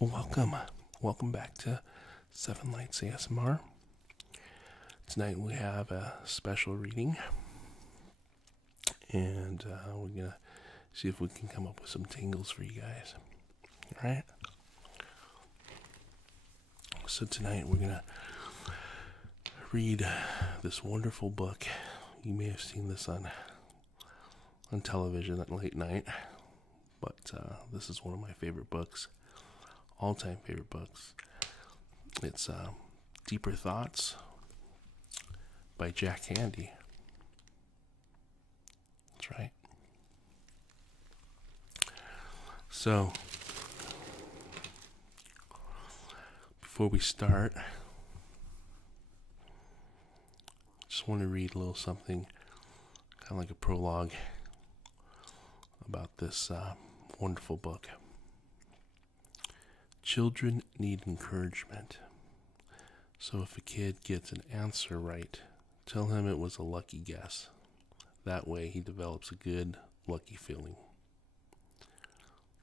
Welcome back to Seven Lights ASMR. Tonight we have a special reading, and we're gonna see if we can come up with some tingles for you guys. All right. So tonight we're gonna read this wonderful book. You may have seen this on television at late night, but this is one of my favorite books. All-time favorite books. It's Deeper Thoughts by Jack Handey. That's right. So, before we start, I just want to read a little something, kind of like a prologue about this wonderful book. Children need encouragement. So if a kid gets an answer right, tell him it was a lucky guess. That way he develops a good, lucky feeling.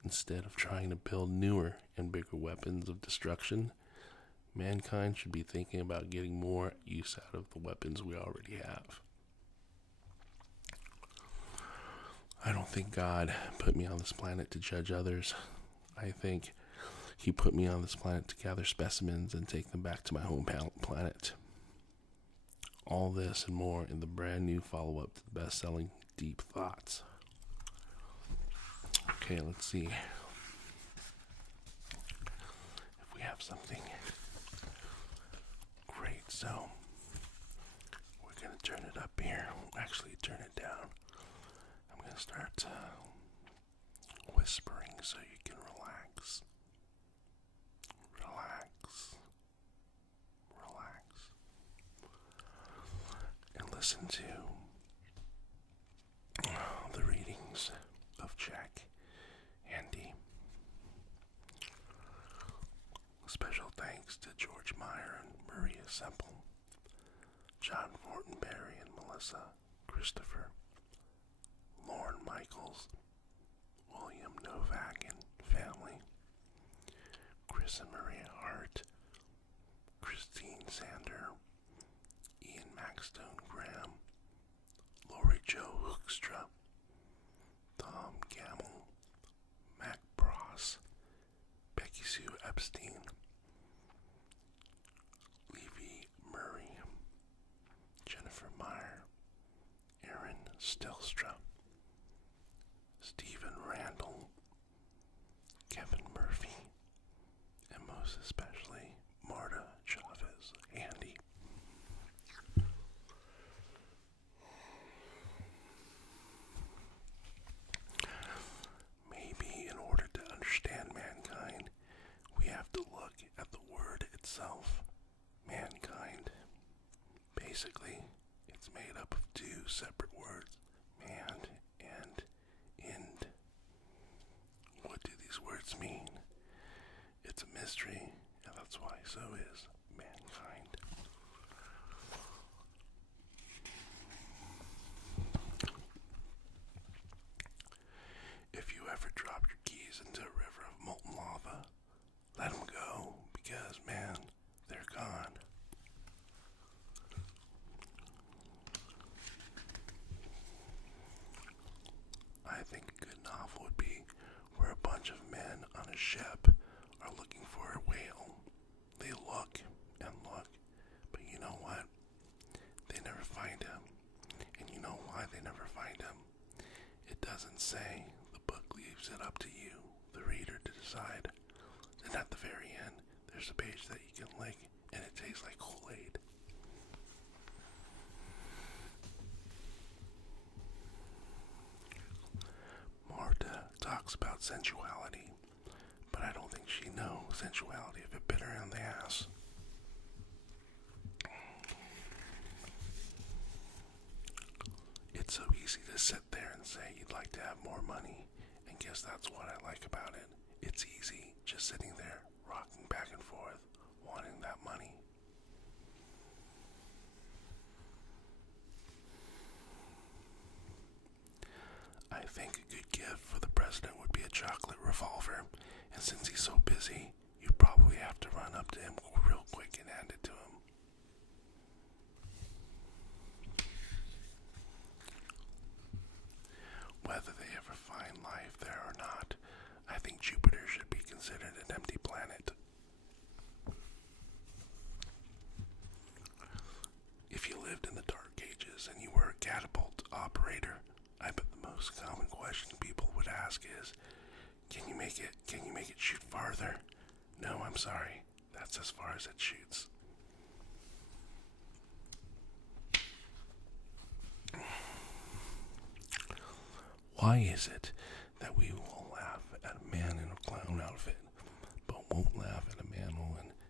Instead of trying to build newer and bigger weapons of destruction, mankind should be thinking about getting more use out of the weapons we already have. I don't think God put me on this planet to judge others. I think He put me on this planet to gather specimens and take them back to my home planet. All this and more in the brand new follow-up to the best-selling Deep Thoughts. Okay, let's see if we have something. Great, so we're going to turn it up here. Actually, turn it down. I'm going to start whispering so you can relax. And listen to the readings of Jack Handey. Special thanks to George Meyer and Maria Semple, John Fortenberry and Melissa Christopher, Lauren Michaels, William Novak and family, Chris and Maria Hart, Christine Sander, Ian Maxstone Graham, Lori Jo Hoekstra, Tom Gamble, Mac Bross, Becky Sue Epstein, Levy Murray, Jennifer Meyer, Aaron Stelstra, Stephen Randall, Kevin Murphy, and most especially Marta Chavez Handey. Maybe in order to understand mankind, we have to look at the word itself, mankind. Basically, it's made up of two separate words, man and ind. What do these words mean? It's a mystery, and that's why so is mankind. If you ever drop your keys into a river of molten lava, let them go, because, man, they're gone. I think a good novel would be where a bunch of men on a ship are looking for a whale. They look and look, but you know what? They never find him. And you know why they never find him? It doesn't say. The book leaves it up to you, the reader, to decide. And at the very end, there's a page that you can lick, and it tastes like Kool-Aid. Marta talks about sensuality, but I don't think she knows sensuality if it bit her on the ass. It's so easy to sit there and say you'd like to have more money, and guess that's what I like about it. It's easy, just sitting there, rocking back and forth, wanting that money. think a good gift for the president would be a chocolate revolver, and since he's so busy, you probably have to run up to him real quick and hand it to him. Whether they ever find life there or not, I think Jupiter should be considered an empty planet. If you lived in the Dark Ages and you were a catapult operator, I bet the most common question people would ask is, Can you make it shoot farther? No, I'm sorry. That's as far as it shoots. Why is it that we will laugh at a man in a clown outfit, but won't laugh at a man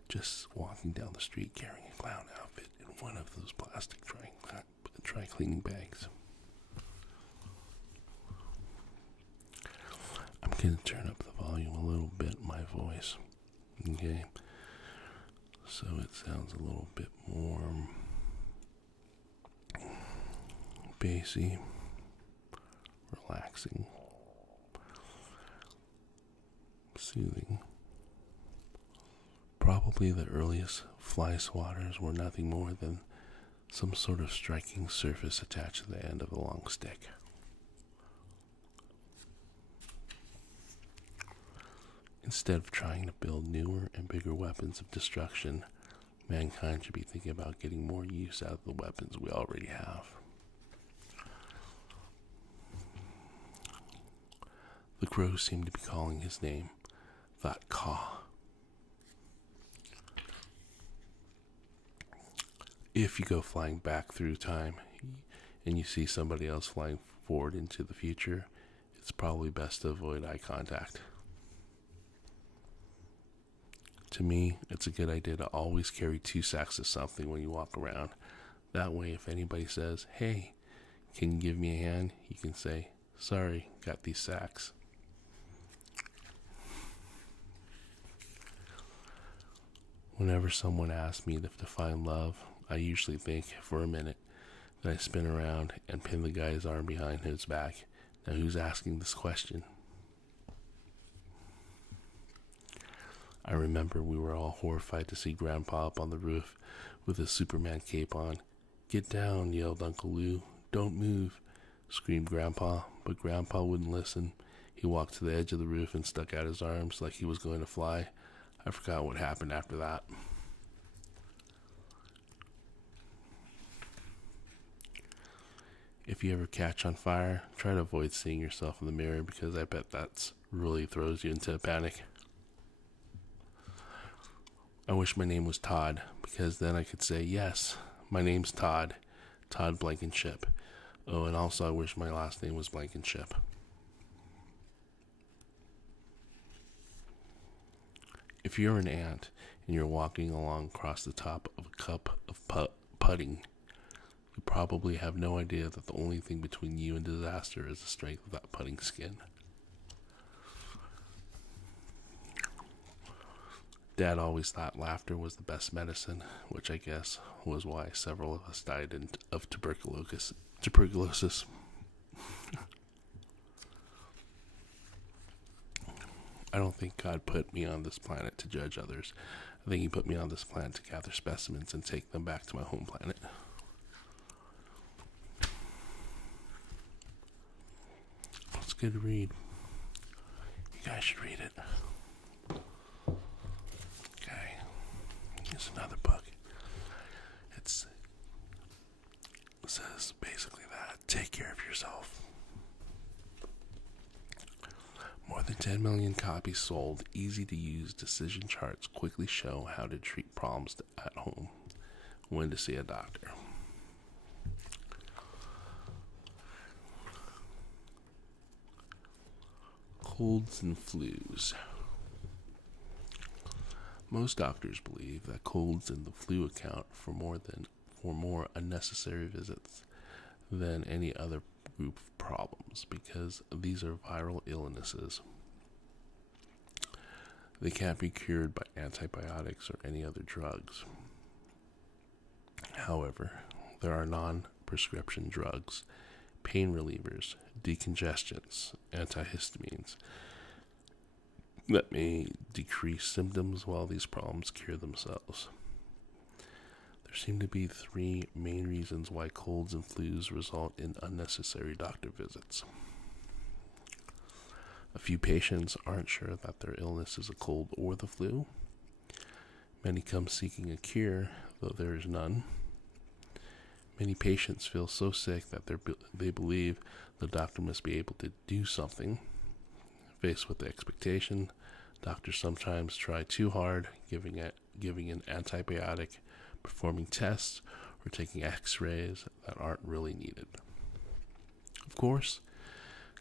just walking down the street carrying a clown outfit in one of those plastic dry cleaning bags? I'm going to turn up the volume a little bit, my voice, okay, so it sounds a little bit more bassy, relaxing, soothing. Probably the earliest fly swatters were nothing more than some sort of striking surface attached to the end of a long stick. Instead of trying to build newer and bigger weapons of destruction, mankind should be thinking about getting more use out of the weapons we already have. The crows seemed to be calling his name, thought Caw. If you go flying back through time and you see somebody else flying forward into the future, it's probably best to avoid eye contact. To me, it's a good idea to always carry 2 sacks of something when you walk around. That way, if anybody says, "Hey, can you give me a hand?" you can say, "Sorry, got these sacks." Whenever someone asks me to define love, I usually think for a minute. Then I spin around and pin the guy's arm behind his back. Now who's asking this question? I remember we were all horrified to see Grandpa up on the roof with his Superman cape on. "Get down," yelled Uncle Lou. "Don't move," screamed Grandpa, but Grandpa wouldn't listen. He walked to the edge of the roof and stuck out his arms like he was going to fly. I forgot what happened after that. If you ever catch on fire, try to avoid seeing yourself in the mirror because I bet that really throws you into a panic. I wish my name was Todd, because then I could say, "Yes, my name's Todd Blankenship." Oh, and also I wish my last name was Blankenship. If you're an ant and you're walking along across the top of a cup of pudding, you probably have no idea that the only thing between you and disaster is the strength of that pudding skin. Dad always thought laughter was the best medicine, which I guess was why several of us died of tuberculosis. I don't think God put me on this planet to judge others. I think he put me on this planet to gather specimens and take them back to my home planet. It's good to read. You guys should read it. Here's another book. It says basically that. Take care of yourself. More than 10 million copies sold. Easy to use decision charts quickly show how to treat problems at home. When to see a doctor. Colds and flus. Most doctors believe that colds and the flu account for more unnecessary visits than any other group of problems because these are viral illnesses. They can't be cured by antibiotics or any other drugs. However, there are non-prescription drugs, pain relievers, decongestants, antihistamines, that may decrease symptoms while these problems cure themselves. There seem to be three main reasons why colds and flus result in unnecessary doctor visits. A few patients aren't sure that their illness is a cold or the flu. Many come seeking a cure, though there is none. Many patients feel so sick that they believe the doctor must be able to do something. Faced with the expectation, doctors sometimes try too hard, giving an antibiotic, performing tests, or taking x-rays that aren't really needed. Of course,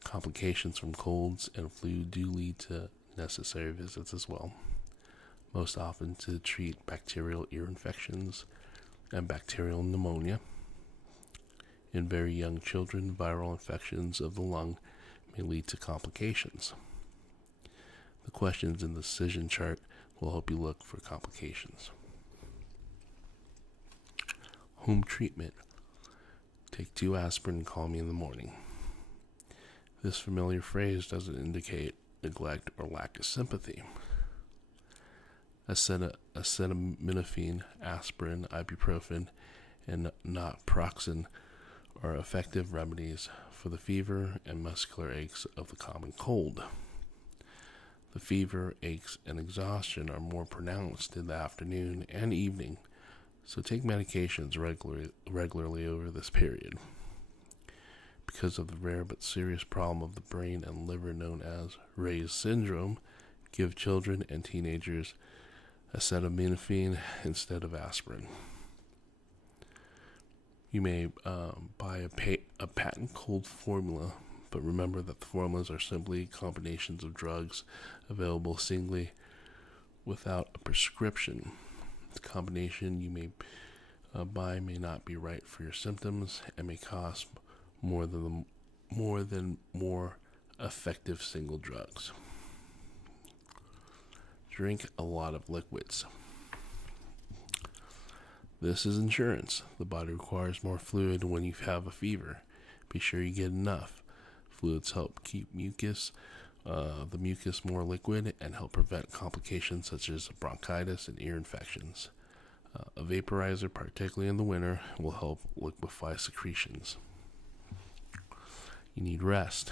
complications from colds and flu do lead to necessary visits as well, most often to treat bacterial ear infections and bacterial pneumonia. In very young children, viral infections of the lung may lead to complications. The questions in the decision chart will help you look for complications. Home treatment. Take 2 aspirin and call me in the morning. This familiar phrase doesn't indicate neglect or lack of sympathy. Acetaminophen, aspirin, ibuprofen, and naproxen are effective remedies for the fever and muscular aches of the common cold. The fever, aches, and exhaustion are more pronounced in the afternoon and evening, so take medications regularly over this period. Because of the rare but serious problem of the brain and liver known as Ray's syndrome, give children and teenagers acetaminophen instead of aspirin. You may buy a patent cold formula, but remember that the formulas are simply combinations of drugs available singly without a prescription. The combination you may buy may not be right for your symptoms and may cost more than more effective single drugs. Drink a lot of liquids. This is insurance. The body requires more fluid when you have a fever. Be sure you get enough. Fluids help keep the mucus more liquid and help prevent complications such as bronchitis and ear infections. A vaporizer, particularly in the winter, will help liquefy secretions. You need rest.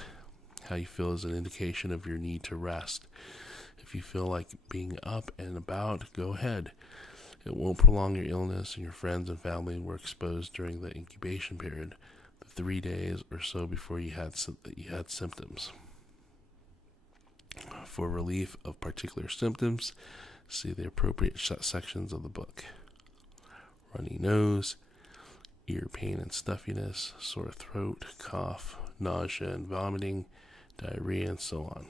How you feel is an indication of your need to rest. If you feel like being up and about, go ahead. It won't prolong your illness, and your friends and family were exposed during the incubation period, the 3 days or so before you had symptoms. For relief of particular symptoms, see the appropriate sections of the book. Runny nose, ear pain and stuffiness, sore throat, cough, nausea and vomiting, diarrhea, and so on.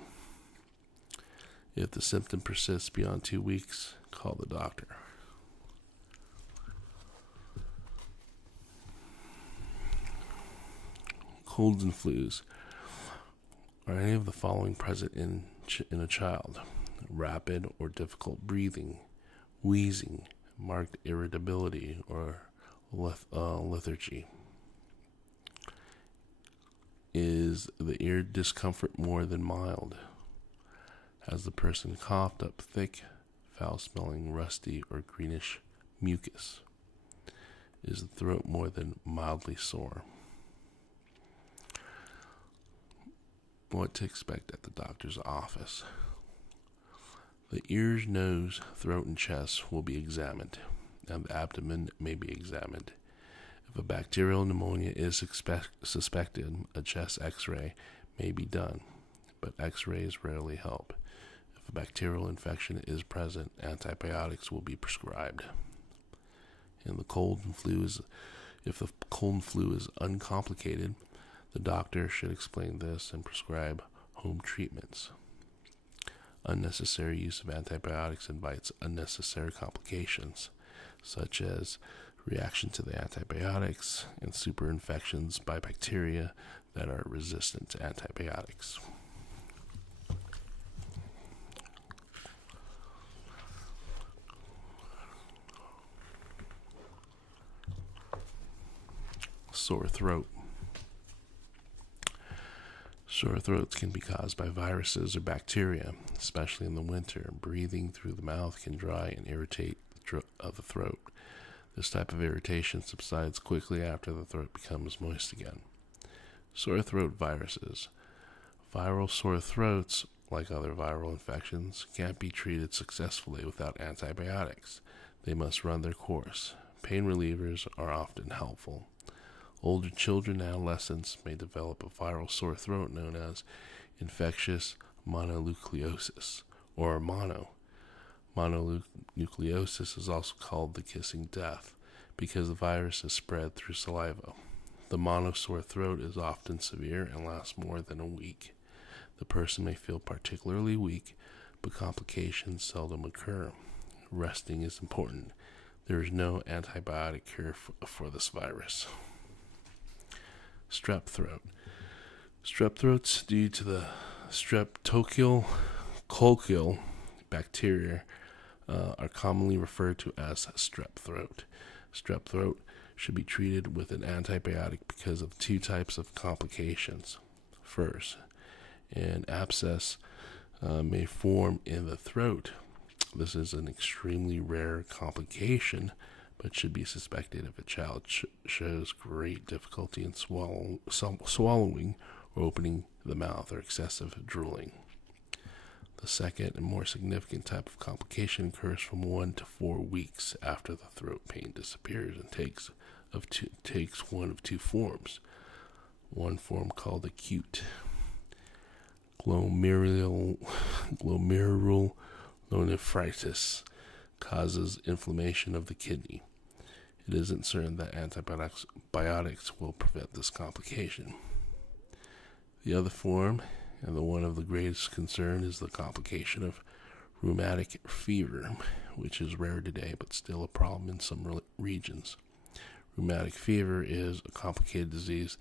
If the symptom persists beyond 2 weeks, call the doctor. Colds and flus. Are any of the following present in a child? Rapid or difficult breathing, wheezing, marked irritability, or lethargy? Is the ear discomfort more than mild? Has the person coughed up thick, foul-smelling, rusty, or greenish mucus? Is the throat more than mildly sore? What to expect at the doctor's office. The ears, nose, throat, and chest will be examined, and the abdomen may be examined. If a bacterial pneumonia is suspected, a chest x-ray may be done, but x-rays rarely help. If a bacterial infection is present, antibiotics will be prescribed. If the cold and flu is uncomplicated, the doctor should explain this and prescribe home treatments. Unnecessary use of antibiotics invites unnecessary complications, such as reaction to the antibiotics and superinfections by bacteria that are resistant to antibiotics. Sore throat. Sore throats can be caused by viruses or bacteria, especially in the winter. Breathing through the mouth can dry and irritate the throat. This type of irritation subsides quickly after the throat becomes moist again. Sore throat viruses. Viral sore throats, like other viral infections, can't be treated successfully without antibiotics. They must run their course. Pain relievers are often helpful. Older children and adolescents may develop a viral sore throat known as infectious mononucleosis, or mono. Mononucleosis is also called the kissing death because the virus is spread through saliva. The mono sore throat is often severe and lasts more than a week. The person may feel particularly weak, but complications seldom occur. Resting is important. There is no antibiotic cure for this virus. Strep throat. Strep throats due to the streptococcal bacteria are commonly referred to as strep throat. Strep throat should be treated with an antibiotic because of two types of complications. First, an abscess may form in the throat. This is an extremely rare complication, but should be suspected if a child shows great difficulty in swallowing or opening the mouth or excessive drooling. The second and more significant type of complication occurs from 1 to 4 weeks after the throat pain disappears and takes one of two forms. One form called acute glomerulonephritis causes inflammation of the kidney. It isn't certain that antibiotics will prevent this complication. The other form, and the one of the greatest concern, is the complication of rheumatic fever, which is rare today but still a problem in some regions. Rheumatic fever is a complicated disease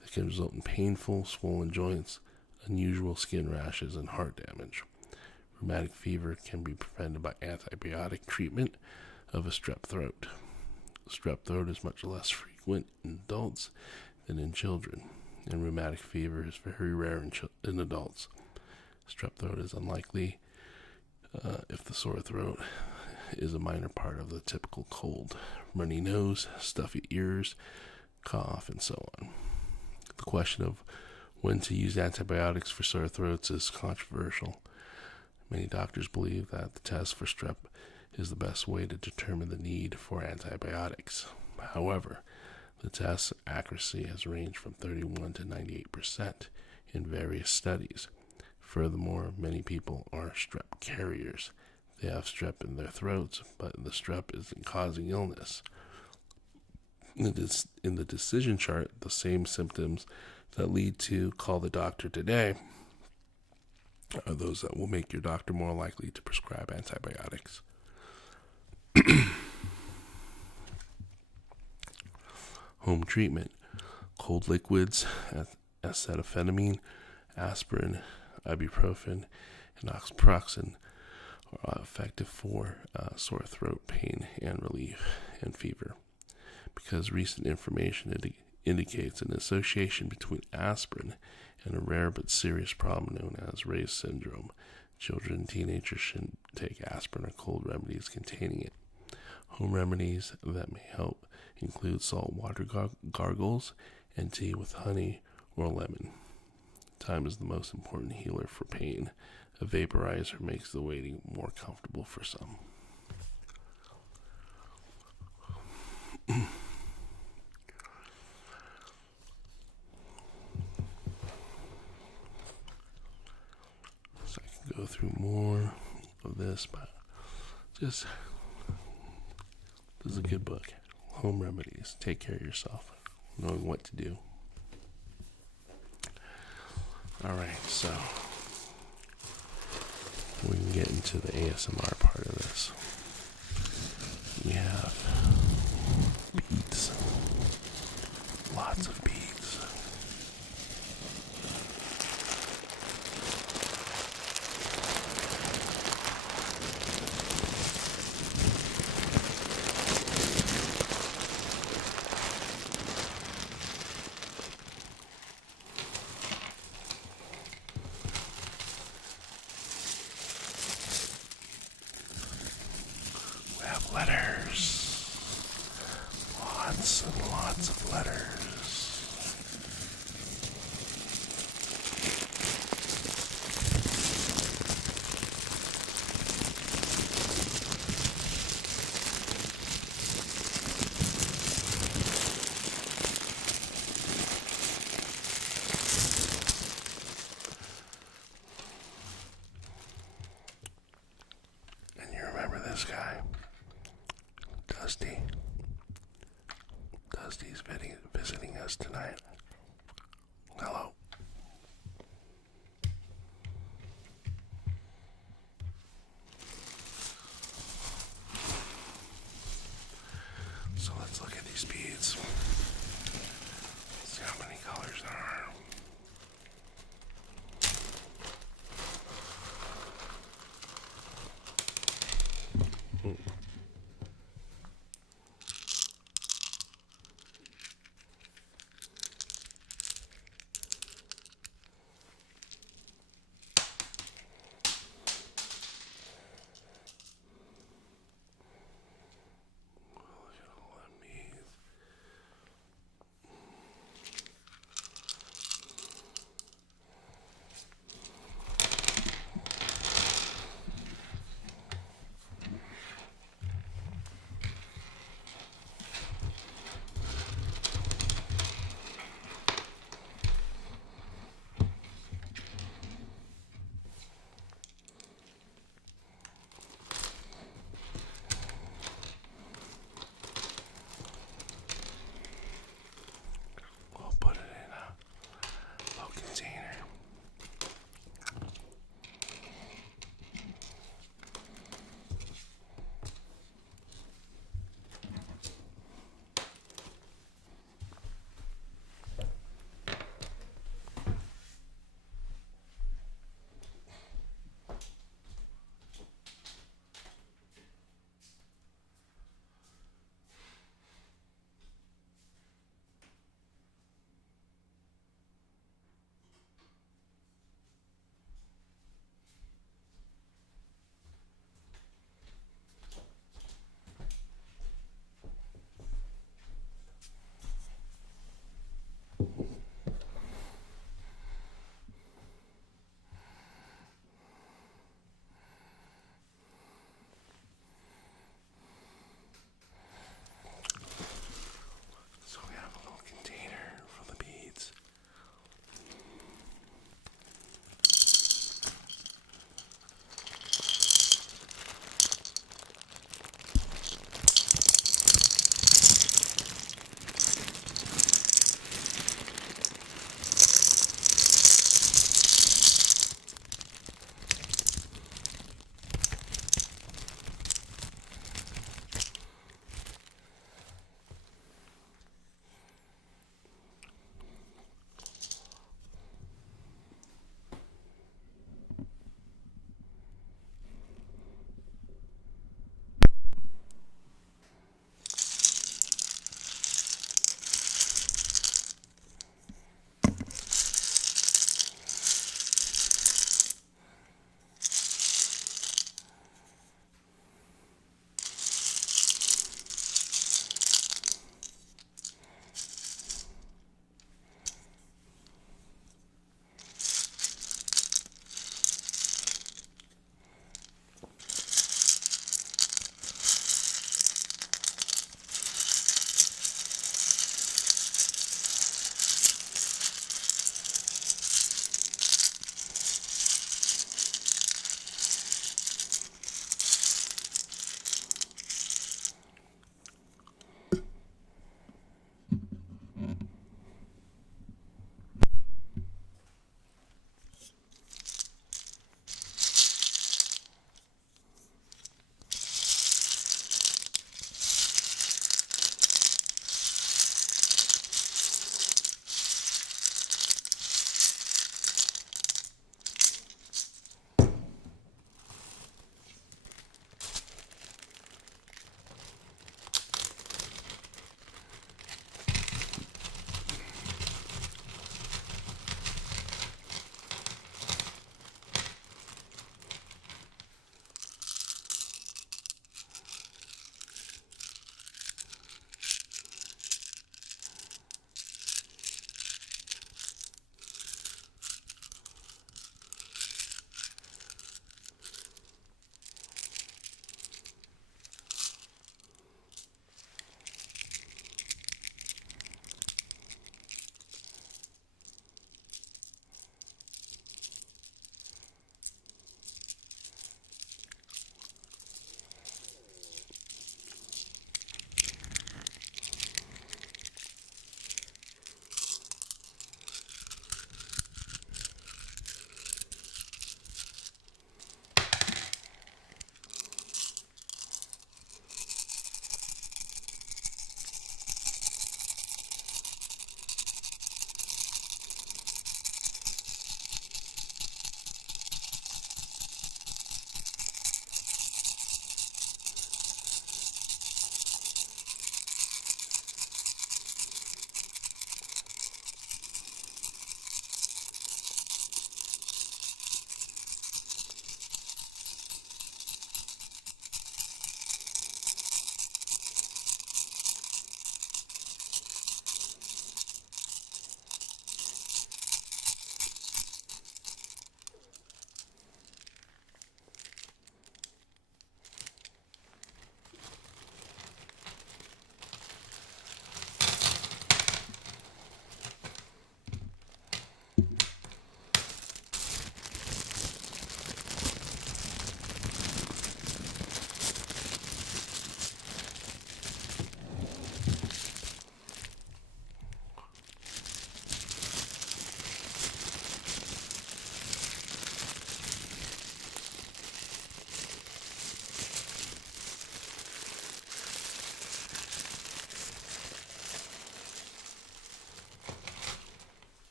that can result in painful, swollen joints, unusual skin rashes, and heart damage. Rheumatic fever can be prevented by antibiotic treatment of a strep throat. Strep throat is much less frequent in adults than in children, and rheumatic fever is very rare in adults. Strep throat is unlikely if the sore throat is a minor part of the typical cold. Runny nose, stuffy ears, cough, and so on. The question of when to use antibiotics for sore throats is controversial. Many doctors believe that the test for strep is the best way to determine the need for antibiotics. However, the test's accuracy has ranged from 31 to 98% in various studies. Furthermore, many people are strep carriers. They have strep in their throats, but the strep isn't causing illness. In the decision chart, the same symptoms that lead to call the doctor today are those that will make your doctor more likely to prescribe antibiotics. Home treatment. Cold liquids, acetaminophen, aspirin, ibuprofen, and oxyproxen are effective for sore throat pain and relief and fever. Because recent information indicates an association between aspirin and a rare but serious problem known as Ray's syndrome, children and teenagers shouldn't take aspirin or cold remedies containing it. Home remedies that may help include salt water gargles and tea with honey or lemon. Time is the most important healer for pain. A vaporizer makes the waiting more comfortable for some. So I can go through more of this, but this is a good book. Home Remedies. Take care of yourself. Knowing what to do. Alright, so we can get into the ASMR part of this. We have beads. Lots of beads. Hello. So let's look at these beads. See how many colors there are.